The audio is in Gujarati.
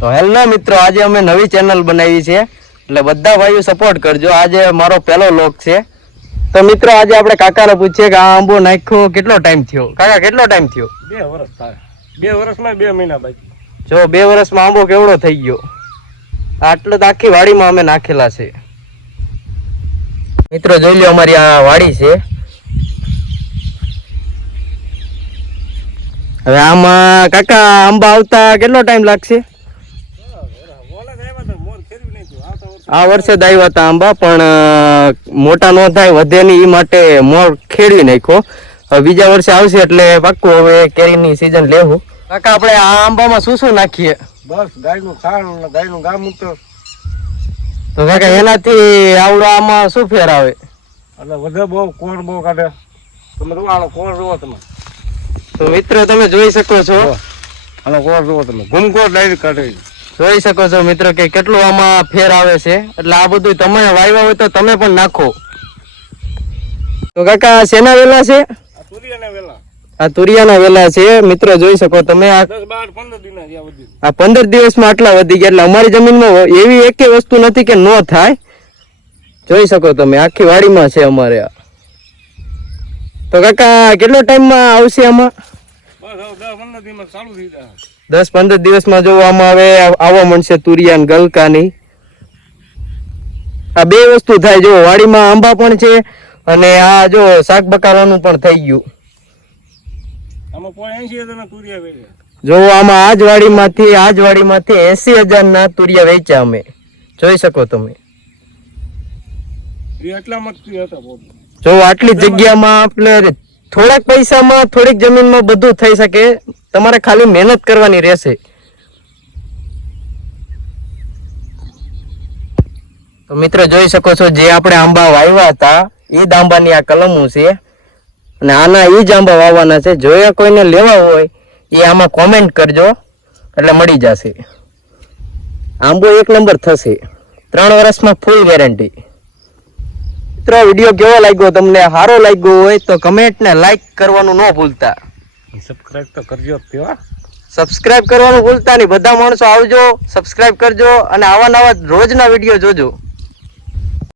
તો હેલો મિત્રો આજે અમે નવી ચેનલ બનાવી છે. એટલે બધા ભાઈઓ સપોર્ટ કરજો. આજે મારો પહેલો લોક છે. તો મિત્રો આજે આપણે કાકાને પૂછીએ કે આ આંબો નાખ્યો કેટલો ટાઈમ થયો? કાકા કેટલો ટાઈમ થયો? બે વર્ષ થાય. બે વર્ષમાં બે મહિના બાકી. જો બે વર્ષમાં આંબો કેવડો થઈ ગયો? આટલો તો આખી વાડીમાં અમે નાખેલા છે. મિત્રો જોઈ લો અમારી આ વાડી છે. હવે આમાં કાકા આંબા આવતા કેટલો ટાઈમ લાગશે ઓલા જ આવ્યા હતા મોર ફેરવી નાખ્યું આવતા વર્ષે આ વર્ષે જ આવ્યા હતા આંબા પણ મોટા ન થાય વધે નહીં એ માટે મોર ખેડવી નાખ્યો. બીજા વર્ષે આવશે એટલે પાક્કું હવે કેરીની સિઝન લેવું. કાકા આપણે આ આંબામાં શું શું નાખીએ? બસ ગાયનું ખાણ ગાયનું ગામ મૂકતો તો કાકા એનાથી આવડો આમાં શું ફેર આવે? એટલે વધે બહુ કોણ બહુ કાઢે? તમે આનો કોણ જુઓ તમે. તો મિત્રો તમે જોઈ શકો છો. અને આનો કોણ જુઓ તમે. ઘૂમકો ડાયરેક્ટ કાઢે જોઈ શકો છો મિત્રો કે કેટલું આમાં ફેર આવે છે. એટલે આ બધું તમે વાવ્યા હોય તો તમે પણ નાખો. તો કાકા શેના વેલા છે? આ તુરિયાના વેલા. છે. મિત્રો જોઈ શકો તમે આ પંદર આ દિવસમાં આટલા વધી ગયા. એટલે અમારી જમીનમાં એવી એકે વસ્તુ નથી કે ન થાય. જોઈ શકો તમે આખી વાડીમાં છે અમારે તો કાકા કેટલો ટાઈમમાં આવશે આમાં? બસ હવે દસ પંદર દિનમાં ચાલુ થઈ જાય. દસ પંદર દિવસમાં જોવામાં આવે આવવા મળશે તુરિયા ગલકાની. આ બે વસ્તુ થાય. જો વાડીમાં આંબા પણ છે અને આ જો શાક બકાલાનું પણ થઈ ગયું. હજાર જો આમાં આ જ વાડીમાંથી આ જ વાડીમાંથી એસી હજારના તુરિયા વેચ્યા અમે. જોઈ શકો તમે. જો આટલી જગ્યામાં આપણે થોડાક પૈસામાં, થોડીક જમીનમાં બધું થઈ શકે. તમારે ખાલી મહેનત કરવાની રહેશે. તો મિત્રો, જોઈ શકો છો, જે આપણે આંબા વાવ્યા હતા એ જ આંબાની આ કલમો છે. અને આના એ જ આંબા વાવવાના છે. જો કોઈને લેવા હોય એ આમાં કોમેન્ટ કરજો. એટલે મળી જશે. આંબો એક નંબર થશે. ત્રણ વર્ષમાં ફૂલ ગેરંટી મિત્રો વીડિયો કેવો લાગ્યો? તમને સારો લાગ્યો હોય તો કમેન્ટ ને લાઈક કરવાનું ન ભૂલતા. સબસ્ક્રાઇબ તો કરજો સબસ્ક્રાઇબ કરવાનું ભૂલતા નહીં. બધા માણસો આવજો સબસ્ક્રાઇબ કરજો અને આવા નવા રોજના વીડિયો જોજો.